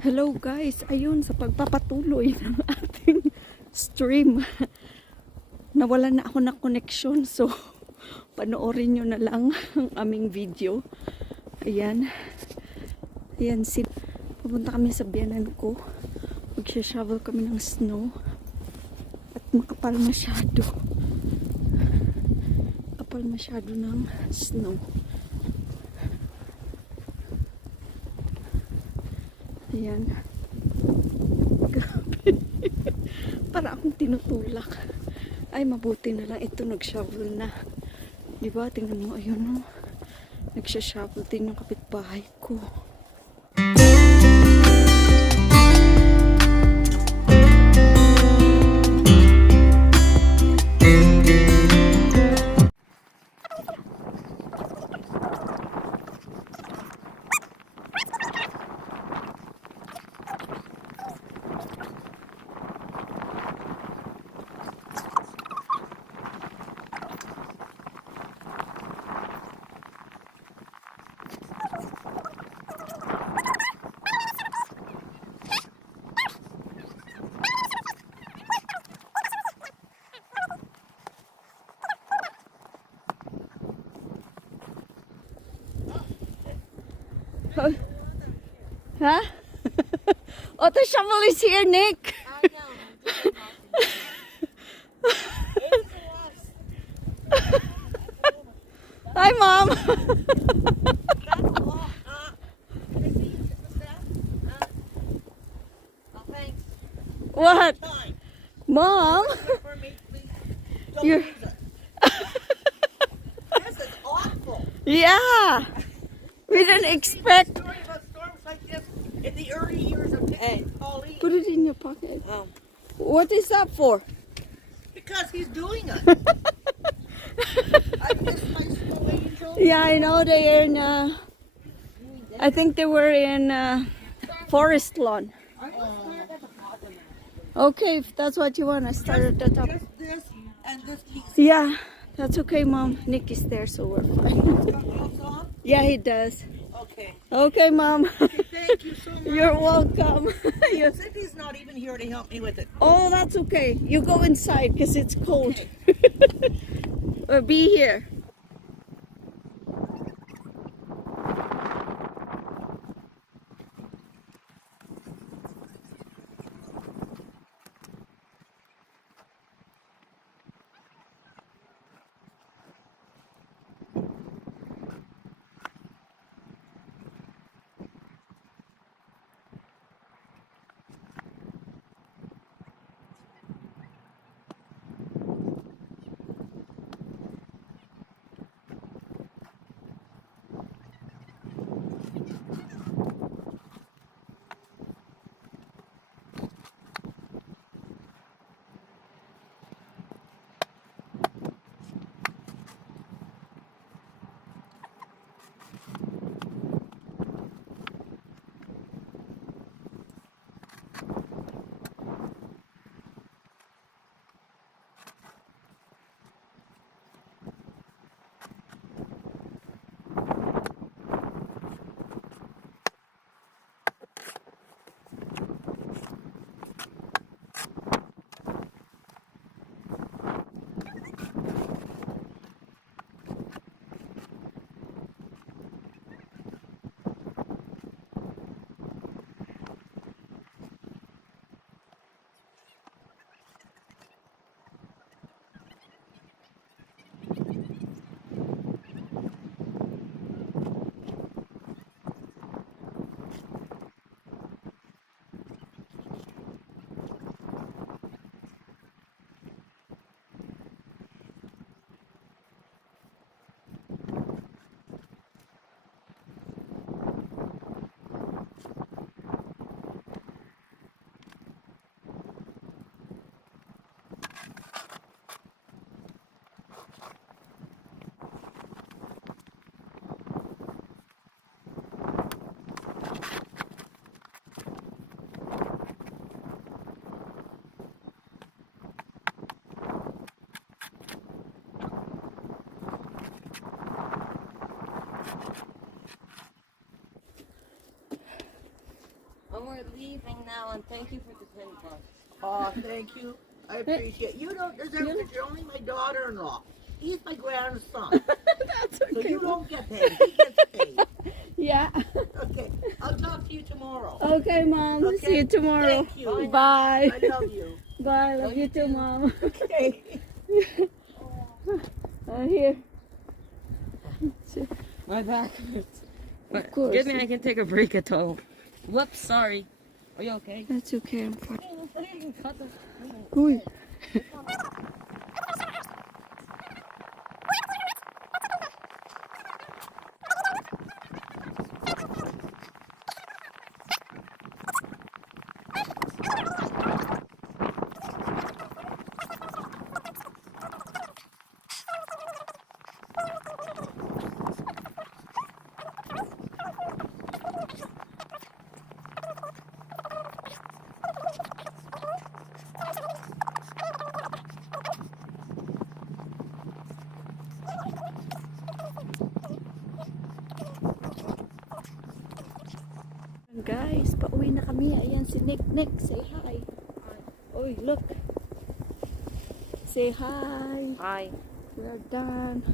Hello guys, ayun sa pagpapatuloy ng ating stream. Nawalan na ako ng connection, so panoorin nyo na lang ang aming video. Ayan. Ayan, pupunta kami sa biyanan ko. Magsha-shovel kami ng snow. At makapal masyado. Kapal masyado ng snow. Ayan. Grabe. Para akong tinutulak. Ay, mabuti na lang ito nag-shovel na. Diba? Tingnan mo, ayun o. Nagsha-shovel din yung kapitbahay ko. Huh? Oh, the shovel is here, Nick. I know. Hi, Mom. Thanks. What? Mom? You're... This is awful. Yeah. We didn't expect... Story about storms like this in the early years of Pauline. Put it in your pocket. Oh. What is that for? Because he's doing it. I miss my snow angel. Yeah, I know they're in... I think they were in Forest Lawn. Okay, if that's what you want, I start at the top. Just this and this piece. Yeah, that's okay, Mom. Nick is there, so we're fine. Got gloves on? Yeah, he does. Okay. Okay, Mom. Okay, thank you so much. You're welcome. Cindy's not even here to help me with it. Oh, that's okay. You go inside because it's cold. Okay. Or be here. And we're leaving now, and thank you for the $10. Oh, thank you. I appreciate You don't deserve it. You're only my daughter-in-law. He's my grandson. That's So okay. you don't get paid. He gets paid. Yeah. Okay. I'll talk to you tomorrow. Okay, Mom. Okay. See you tomorrow. Thank you. Bye. I love you. Bye. Love you too, Mom. Okay. Here. My back hurts. But Of course. give me, I can take a break at all. Whoops, sorry. Are you okay? That's okay. I'm fine. I didn't even cut the... Uy. Guys, pauwi na kami. Ayan si Nick. Nick, say hi. Oy, look. Say hi. Hi. We are done.